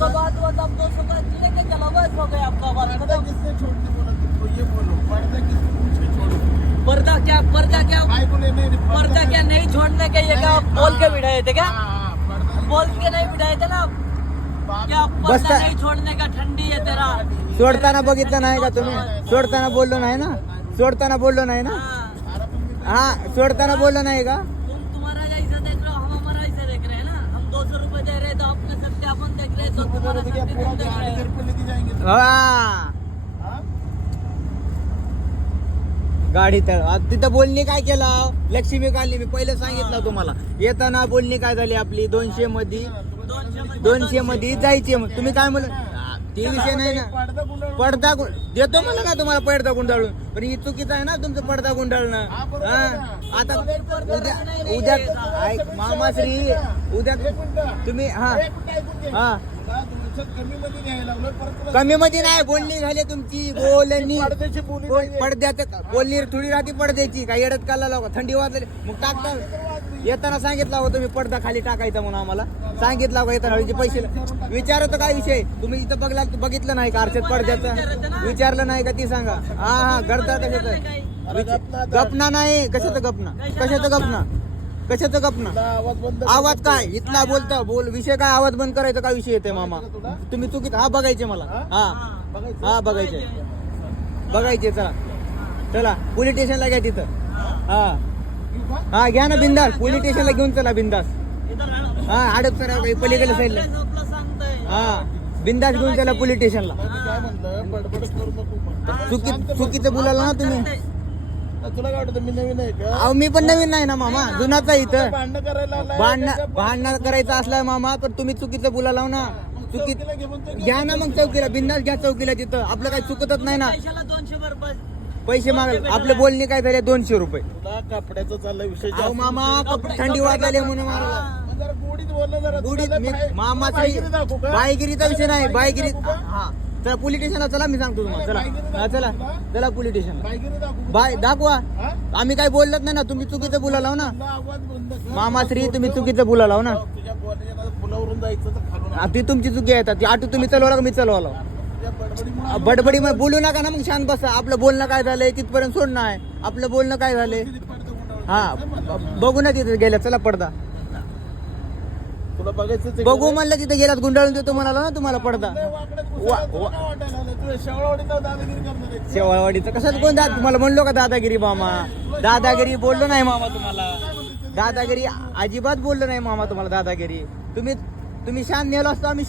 का बात हुआ तो हम 200 का लेके चलो, बस हो गया आपका बात खत्म। किसने छोड़ दी बोला तुमको, ये बोलो पर्दा किसने पूछे छोड़ो। पर्दा क्या भाई को लेने पर्दा क्या नहीं छोड़ने के, ये क्या आप बोल के बिठाए थे क्या? पर्दा बोल के नहीं बिठाए थे ना आप? क्या पर्दा बसता- नहीं छोड़ने का ठंडी है तेरा? सोडताना बघितलं नाही का तुम्ही? सोडताना बोललो नाही ना? सोडताना बोललो नाही ना? हाँ, हा, सोडताना बोललो नाही का? तुम्हारा जैसा देख रहे हो, हम हमारा ऐसा देख रहे हैं ना। हम 200 रुपए दे रहे हैं तो अपने सत्यापन देख रहे हैं, तो तुम्हारा क्या पूरा सत्यापन देख गाड़ी रहे घर हैं। पे लेके जाएंगे तो? हा, हाँ? गाडी तर आता तिथं बोलणी काय केलं? लक्ष्मी काढली. मी पहिले सांगितलं तुम्हाला, येताना बोलणी काय झाली आपली 200 मध्ये 200 मध्ये जायची. मग तुम्ही काय म्हणलं? ते विषय नाही ना. पडदा गुंडाळून पडदा देतो मला का तुम्हाला पडदा गुंडाळून? पण ही चुकीचं आहे ना तुमचं पडदा गुंडाळणं. हा, आता उद्या ऐक मामाश्री, उद्या एक मिनिट. तुम्ही हा एक मिनिट ऐकून घे. हा तुला तुमच्यात कमी मध्ये न्यायला लावलं, परत तुला कमी मध्ये नाही बोलणी झाली तुमची. बोलणी पडद्याची बोली नाहीये. पडद्याचं बोलणी थोडी राहती पडद्याची. काय येडत काढला लावा थंडी वाजली मग टाकता. येताना सांगितलं हो तुम्ही पडदा खाली टाकायचा म्हणून आम्हाला सांगितलं का? येताना पैसे विचारतो काय विषय? तुम्ही इथं बघितलं नाही का आरशात पडद्याचं? विचारलं नाही का ती सांगा. हा हा गरजा कशाचं? गपना नाही. कशाचं गपना? कशाचं गपना? कशाचं गपना? आवाज बंद कर. आवाज काय इथला बोलता बोल विषय काय? आवाज बंद करायचा काय विषय येते मामा? तुम्ही चुकीत हा बघायचे मला. हा बघायचं. हा बघायचे बघायचे. चला चला पोलीस स्टेशनला घ्या तिथं. हा येऊ का? हा घ्या ना बिंदास. पोलीस स्टेशनला घेऊन चला बिंदास. हा अडप सर पलीकडे साईडला. सांगतोय हा बिंदास घेऊन चला पोलीस स्टेशनला. मी काय म्हणलं, बडबड करू नको म्हणलं. चुकीचं बोलायला ना तुम्ही. तुला काय वाटतं मी नवीन आहे का? अहो मी पण नवीन नाही ना मामा, जुनाच आहे इथं. भांडणं करायला आलाय. भांडण करायचं असलं मामा पण तुम्ही चुकीचं बोलायला ना. चुकीत चौकीला घे म्हणतो की घ्या ना मग चौकीला. बिंदास घ्या चौकीला. तिथं आपलं काही चुकतच नाही ना. पैशाला 200 बरोबर. पैसे माग आपले बोलणे काय झाले 200 रुपये. तुला कपड्याचा चाललाय विषय अहो जास्त. मामा थंडी वाजली म्हणून मारला. मग जरा गोडीत बोलणं जरा. गुढीत तुला मी बाहेर- मामा बाहेरगिरी दाखवू का? बायगिरीचा विषय नाही. बायगिरी दाखवू का? हा चला पोलीस स्टेशनला चला. मी सांगतो तुम्हाला. चला हा, चला चला पोलीस स्टेशनला. बाहेरगिरी दाखवू का? बाय दाखवा. हा? आम्ही काय बोलत नाही ना. तुम्ही चुकीचं बोलायला ना. तुला आवाज बंद कर. मामा श्री तुम्ही चुकीचं बोलायला ना. तुझ्या बोलण्याच्या नादात पुलावरून जायचं तर खालून ती तुमची चुकी आहे. ती ऑटो तुम्ही चालवला का मी चालवला? तुझ्या बडबडीमुळे बडबडी मग बोलू नका ना. मग शांत बसा. आपलं बोलणं काय झालंय तिथपर्यंत सोडणं आहे. आपलं बोलणं काय झालंय पडदा गुंडाळून. हा बघू ना तिथे गेल्या. चला पडदा तुला बघायचं बघू म्हणलं. तिथे गेल्यात गुंडाळून देतो म्हणाला ना तुम्हाला पडदा. शेवळवाडीचा दादागिरी करणार आहे. शेवाळवाडीचं कशात कोण तुम्हाला म्हणलो का दादागिरी मामा? दादागिरी बोललो नाही मामा तुम्हाला. दादागिरी अजिबात बोललो नाही मामा तुम्हाला. दादागिरी तुम्ही शान नेलो असतो आम्ही.